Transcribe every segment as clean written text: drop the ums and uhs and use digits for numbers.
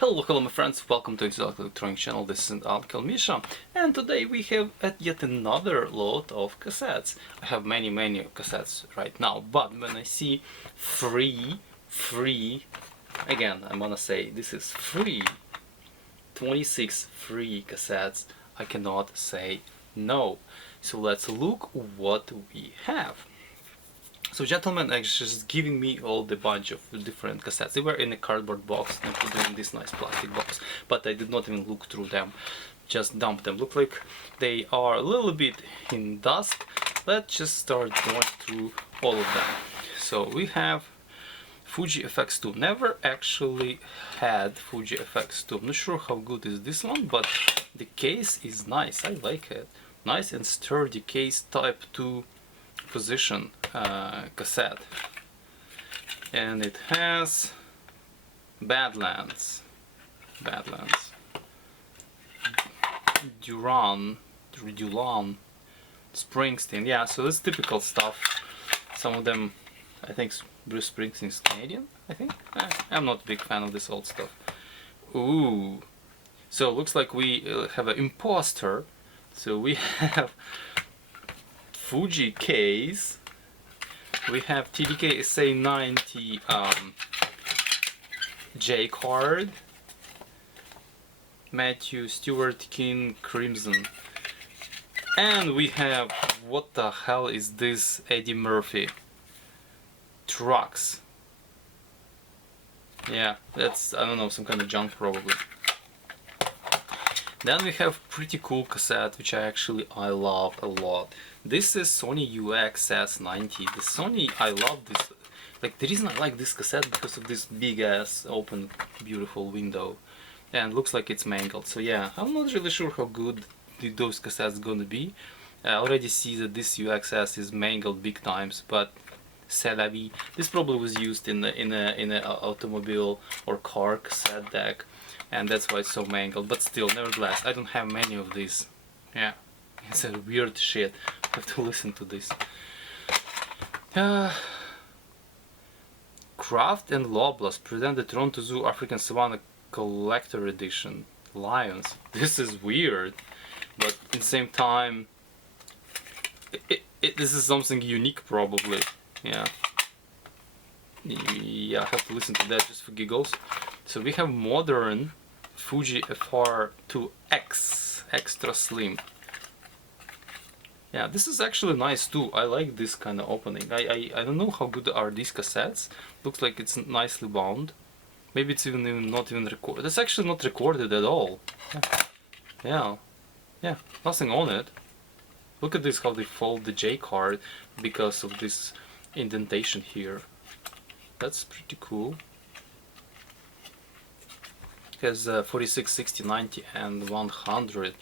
Hello my friends, welcome to the Electronic channel. This is Uncle Misha, and today we have yet another load of cassettes. I have many cassettes right now, but when I see free, again I'm gonna say this is free, 26 free cassettes, I cannot say no. So let's look what we have. So gentlemen actually just giving me all the bunch of different cassettes. They were in a cardboard box and put them in this nice plastic box, but I did not even look through them, just dumped them. Look like they are a little bit in dust. Let's just start going through all of them. So we have Fuji FX2. Never actually had Fuji FX2. I'm not sure how good is this one, but the case is nice. I like it. Nice and sturdy case, type 2 position cassette, and it has Badlands, Duran, Springsteen. Yeah, so this typical stuff. Some of them, I think Bruce Springsteen is Canadian, I think. I'm not a big fan of this old stuff. Ooh, so it looks like we have an imposter. So we have Fuji case, we have TDK SA90 J card, Matthew Stewart King Crimson, and we have, what the hell is this, Eddie Murphy Trucks. Yeah, that's, I don't know, some kind of junk probably. Then we have pretty cool cassette, which I love a lot. This is Sony UXS90. The Sony, I love this. Like, the reason I like this cassette because of this big ass open beautiful window, and looks like it's mangled. So yeah, I'm not really sure how good those cassettes gonna be. I already see that this UXS is mangled big times, but c'est la vie. This probably was used in a automobile or car cassette deck, and that's why it's so mangled. But still, nevertheless, I don't have many of these. Yeah, it's a weird shit. I have to listen to this. Kraft and Loblaws present the Toronto Zoo African Savanna Collector Edition. Lions. This is weird, but at the same time, this is something unique probably. Yeah, I have to listen to that just for giggles. So we have modern Fuji FR2X Extra Slim. Yeah, this is actually nice too. I like this kind of opening. I don't know how good are these cassettes. Looks like it's nicely bound. Maybe it's even not even recorded. It's actually not recorded at all. Yeah, nothing on it. Look at this, how they fold the J card because of this indentation here. That's pretty cool. It has 46, 60, 90 and 100.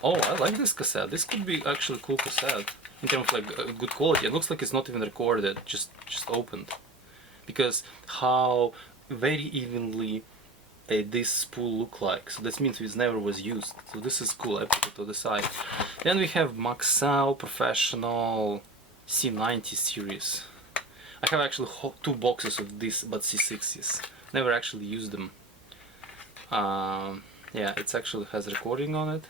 Oh, I like this cassette. This could be actually a cool cassette in terms of like good quality. It looks like it's not even recorded, just opened. Because how very evenly this spool look like. So that means it never was used. So this is cool. I put it to the side. Then we have Maxell Professional C90 series. I have actually 2 boxes of this, but C60s. Never actually used them. Yeah, it actually has recording on it.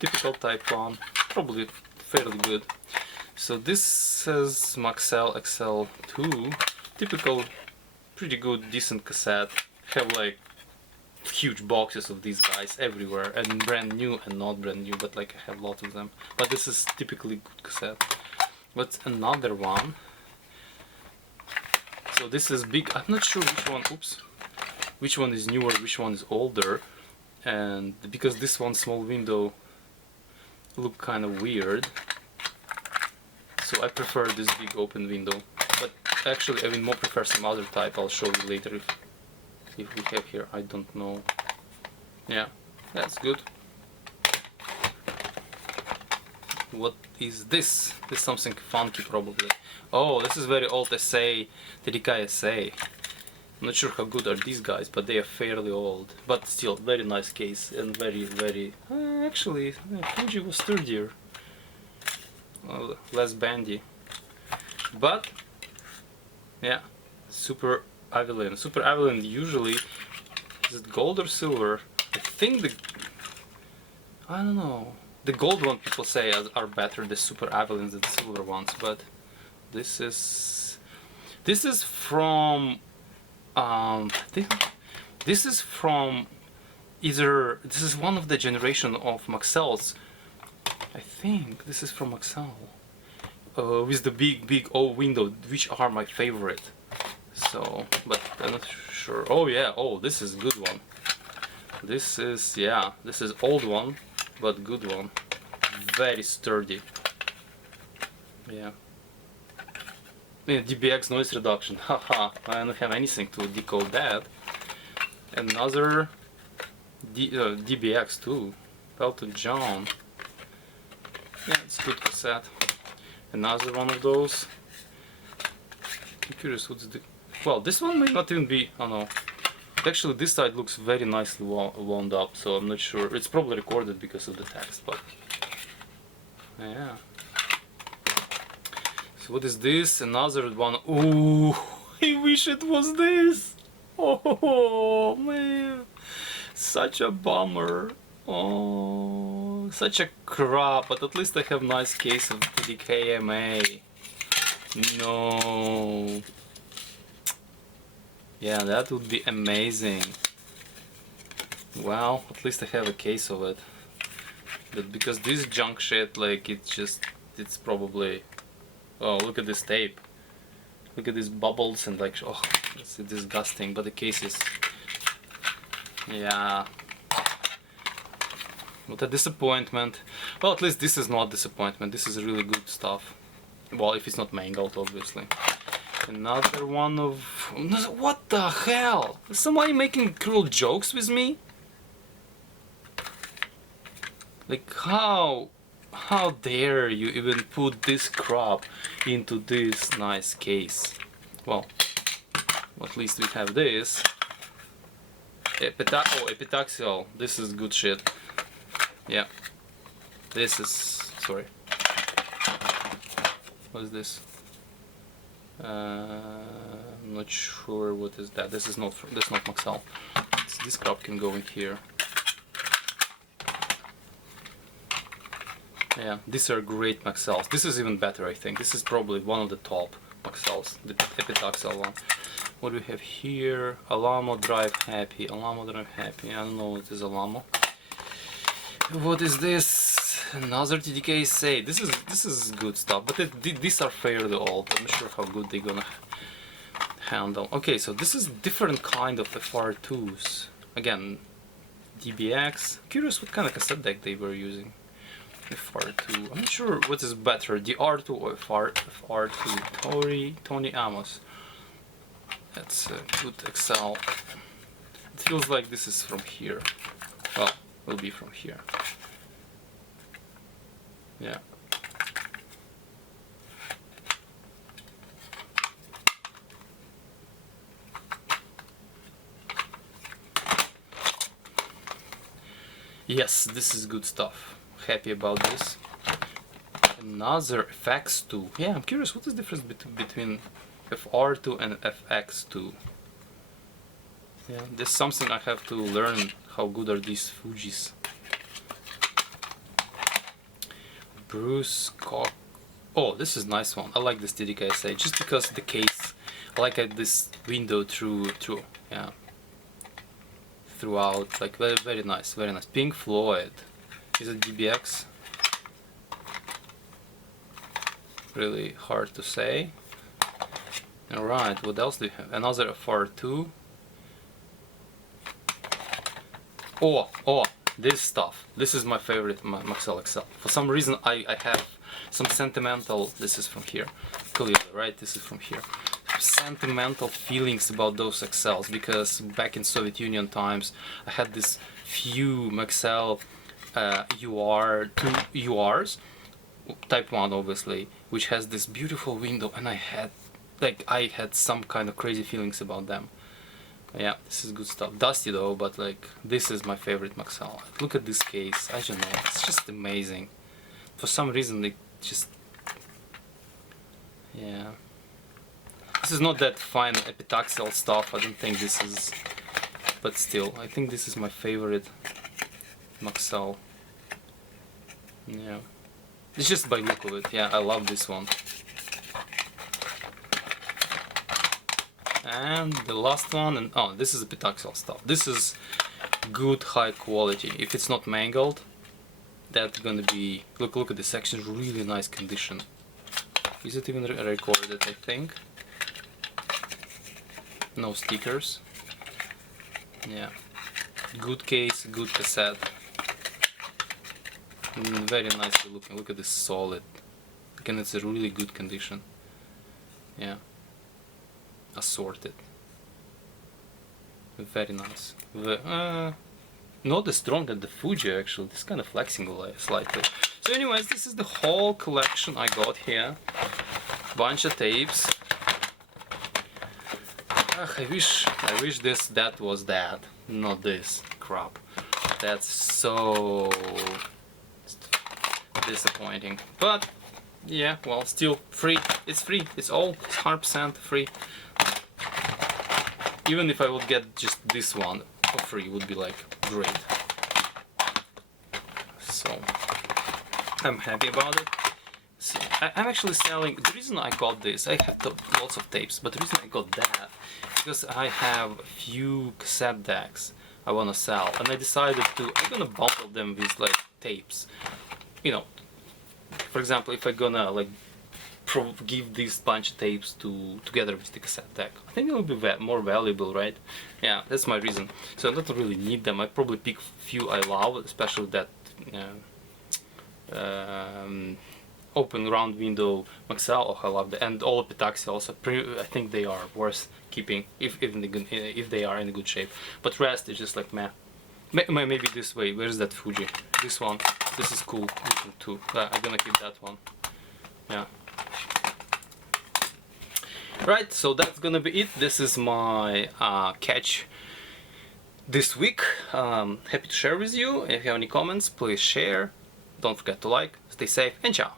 Typical Type 1, probably fairly good. So this says Maxell XL2. Typical, pretty good, decent cassette. Have like huge boxes of these guys everywhere, and brand new and not brand new, but like I have lots of them. But this is typically good cassette. What's another one? So this is big. I'm not sure which one. Oops. Which one is newer? Which one is older? And because this one small window look kind of weird, so I prefer this big open window. But actually, I will more prefer some other type. I'll show you later if we have here. I don't know. Yeah, that's good. What is this? This is something funky probably. Oh, this is very old SA, TDK SA. I'm not sure how good are these guys, but they are fairly old. But still, very nice case and very... actually, Fuji was sturdier. Less bandy. But, yeah, Super Avalon. Super Avalon usually Is it gold or silver? I think I don't know. The gold one people say are better, the super Avalons, than the silver ones, but this is from this is from either this is one of the generation of Maxells. I think this is from Maxell. With the big O window, which are my favorite. So, but I'm not sure. Oh yeah, oh, this is a good one. This is, yeah, this is old one, but good one. Very sturdy. Yeah. DBX noise reduction. Haha, I don't have anything to decode that. Another DBX too. Pelton John. Yeah, it's a good cassette. Another one of those. I'm curious what's the... Well, this one may not even be... I don't know. Actually, this side looks very nicely wound up, so I'm not sure. It's probably recorded because of the text, but... Yeah. So what is this? Another one. Ooh, I wish it was this! Oh, man. Such a bummer. Oh, such a crap, but at least I have nice case of the KMA. No. Yeah, that would be amazing. Well, at least I have a case of it. But because this junk shit, like, it's probably... Oh, look at this tape. Look at these bubbles and like, oh, it's disgusting, but the case is... Yeah. What a disappointment. Well, at least this is not disappointment. This is really good stuff. Well, if it's not mangled, obviously. Another one of... What the hell? Is somebody making cruel jokes with me? Like, how dare you even put this crap into this nice case? Well, at least we have this. Epitaxial. This is good shit. Yeah. This is... Sorry. What is this? I'm not sure what is that. This is not Maxell. This crap can go in here. Yeah, these are great Maxells. This is even better, I think. This is probably one of the top Maxells, the epitaxial one. What do we have here? Alamo Drive Happy. Alamo Drive Happy. I don't know what is Alamo. What is this? Another TDK say. This is good stuff, but these are fairly old. I'm not sure how good they're gonna handle. Okay, so this is different kind of FR2s. Again, DBX. Curious what kind of cassette deck they were using. FR2. I'm not sure what is better, the R2 or FR2. Tony Amos. That's a good Excel. It feels like this is from here. Well, will be from here. Yeah. Yes, this is good stuff. Happy about this. Another FX2. Yeah, I'm curious what is the difference between FR2 and FX2. Yeah, there's something I have to learn. How good are these Fujis? Bruce Cock. Oh, this is a nice one. I like this TDKSA just because the case. I like this window through. Yeah. Throughout, like very nice, very nice. Pink Floyd. Is it DBX? Really hard to say. Alright, what else do we have? Another FR2. Oh, this stuff. This is my favorite Maxell XL. For some reason I have some sentimental... This is from here. Clearly, right? This is from here. Sentimental feelings about those XLs because back in Soviet Union times I had this few Maxell two URs, type 1 obviously, which has this beautiful window, and I had some kind of crazy feelings about them. Yeah, this is good stuff. Dusty though, but like this is my favorite Maxell. Look at this case. I don't know, it's just amazing. For some reason it just... Yeah. This is not that fine epitaxial stuff. I don't think this is but still, I think this is my favorite Maxell. Yeah, it's just by look of it. Yeah, I love this one. And the last one, and oh, this is the Pitaxial stuff. This is good high quality. If it's not mangled, that's gonna be, look at the section, really nice condition. Is it even recorded? I think. No stickers. Yeah, good case, good cassette. Very nicely looking. Look at this solid. Again, it's a really good condition. Yeah, assorted. Very nice. Not as strong as the Fuji actually. This kind of flexing slightly. So anyways, this is the whole collection I got here. Bunch of tapes. I wish that was that, not this crap. That's so disappointing. But yeah, well, still free. It's free. It's 100% free. Even if I would get just this one for free, would be like great. So I'm happy about it. So, I'm actually selling. The reason I got this, I have lots of tapes, but the reason I got that because I have a few cassette decks I wanna sell, and I decided I'm gonna bundle them with like tapes. You know, for example, if I'm gonna like give this bunch of tapes together with the cassette deck, I think it will be more valuable, right? Yeah, that's my reason. So I don't really need them. I probably pick few I love, especially that open round window Maxell. Oh, I love that, and all Pitaxi also. I think they are worth keeping if they are in good shape. But rest is just like meh. Maybe this way. Where's that Fuji? This one. This is cool too. I'm gonna keep that one. Yeah. Right. So that's gonna be it. This is my catch this week. Happy to share with you. If you have any comments, please share. Don't forget to like. Stay safe and ciao.